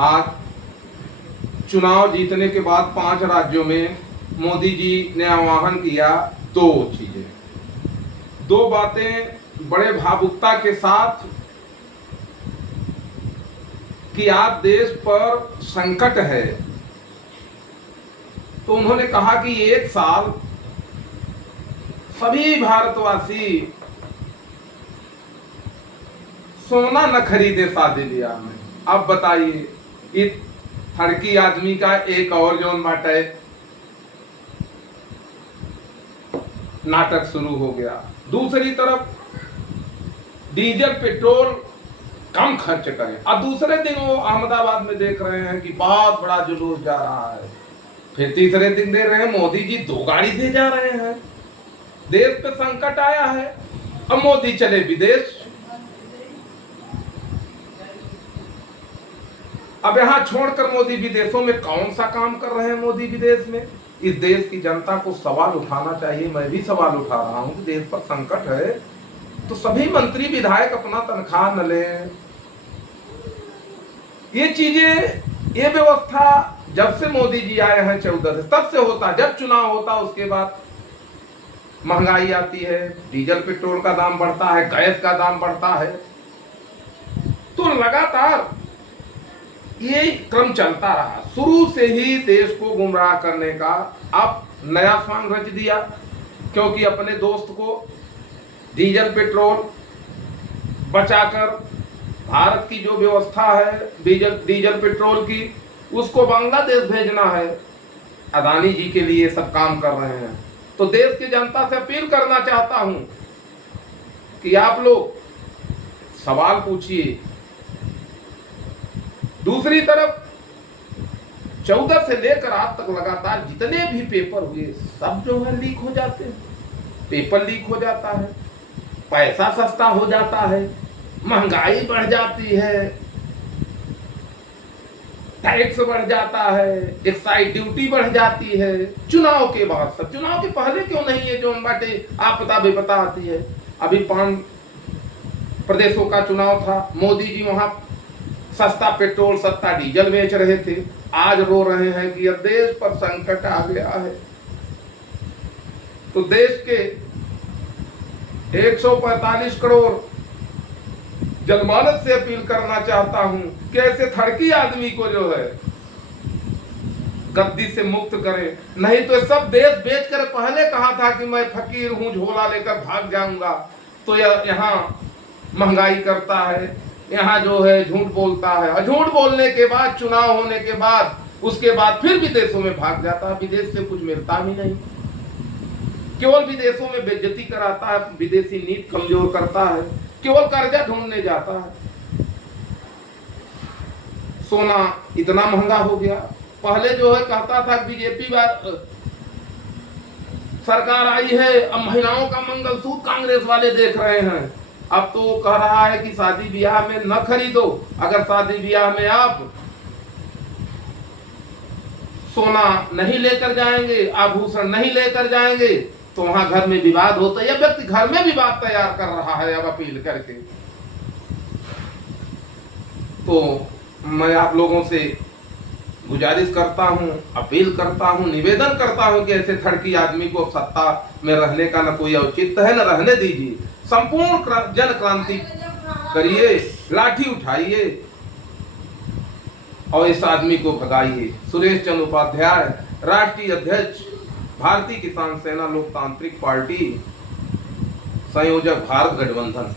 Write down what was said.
आज चुनाव जीतने के बाद 5 राज्यों में मोदी जी ने आह्वान किया दो चीजें, दो बातें बड़े भावुकता के साथ कि आज देश पर संकट है। तो उन्होंने कहा कि एक साल सभी भारतवासी सोना न खरीदे शादी ब्याह में। अब बताइए, इस फड़की आदमी का एक और जोन बाटे नाटक शुरू हो गया। दूसरी तरफ डीजल पेट्रोल कम खर्च करें, और दूसरे दिन वो अहमदाबाद में देख रहे हैं कि बहुत बड़ा जुलूस जा रहा है। फिर तीसरे दिन देख रहे हैं मोदी जी 2 गाड़ी से जा रहे हैं। देश पे संकट आया है, अब मोदी चले विदेश। अब यहां छोड़कर मोदी विदेशों में कौन सा काम कर रहे हैं? मोदी विदेश में इस देश की जनता को सवाल उठाना चाहिए। मैं भी सवाल उठा रहा हूं कि देश पर संकट है तो सभी मंत्री विधायक अपना तनख्वाह न लें। ये चीजें, ये व्यवस्था जब से मोदी जी आए हैं 14 से, तब से होता। जब चुनाव होता उसके बाद महंगाई आती है, डीजल पेट्रोल का दाम बढ़ता है, गैस का दाम बढ़ता है, तो लगातार ये क्रम चलता रहा। शुरू से ही देश को गुमराह करने का अब नया फांग रच दिया, क्योंकि अपने दोस्त को डीजल पेट्रोल बचाकर भारत की जो व्यवस्था है डीजल पेट्रोल की, उसको बांग्लादेश भेजना है। अदानी जी के लिए सब काम कर रहे हैं। तो देश की जनता से अपील करना चाहता हूं कि आप लोग सवाल पूछिए। दूसरी तरफ 14 से लेकर आज तक लगातार जितने भी पेपर हुए सब जो है लीक हो जाते हैं। पेपर लीक हो जाता है, पैसा सस्ता हो जाता है, महंगाई बढ़ जाती है, टैक्स बढ़ जाता है, एक्साइज ड्यूटी बढ़ जाती है। चुनाव के बाद सब, चुनाव के पहले क्यों नहीं है जो बाटे आपदा बेपता आती है। अभी 5 प्रदेशों का चुनाव था, मोदी जी वहां सस्ता पेट्रोल सस्ता डीजल बेच रहे थे। आज रो रहे हैं कि अब देश पर संकट आ गया है। तो देश के 145 करोड़ जनमानस से अपील करना चाहता हूं कि ऐसे थड़की आदमी को जो है गद्दी से मुक्त करें। नहीं तो सब देश बेचकर, पहले कहा था कि मैं फकीर हूं, झोला लेकर भाग जाऊंगा, तो यहाँ महंगाई करता है, यहाँ जो है झूठ बोलता है, और झूठ बोलने के बाद चुनाव होने के बाद उसके बाद फिर विदेशों में भाग जाता है। विदेश से कुछ मिलता भी नहीं, केवल विदेशों में बेइज्जती कराता है, विदेशी नीति कमजोर करता है, केवल कर्जा ढूंढने जाता है। सोना इतना महंगा हो गया। पहले जो है कहता था बीजेपी सरकार आई है, अब महिलाओं का मंगलसूत्र कांग्रेस वाले देख रहे हैं। अब तो कह रहा है कि शादी ब्याह में न खरीदो। अगर शादी ब्याह में आप सोना नहीं लेकर जाएंगे, आभूषण नहीं लेकर जाएंगे, तो वहां घर में विवाद होता है। यह व्यक्ति घर में विवाद तैयार कर रहा है अब अपील करके। तो मैं आप लोगों से गुजारिश करता हूं, अपील करता हूं, निवेदन करता हूं कि ऐसे थड़की आदमी को सत्ता में रहने का न कोई औचित्य है, न रहने दीजिए। संपूर्ण जन क्रांति करिए, लाठी उठाइए और इस आदमी को भगाइए। सुरेश चंद्र उपाध्याय, राष्ट्रीय अध्यक्ष, भारतीय किसान सेना लोकतांत्रिक पार्टी, संयोजक भारत गठबंधन।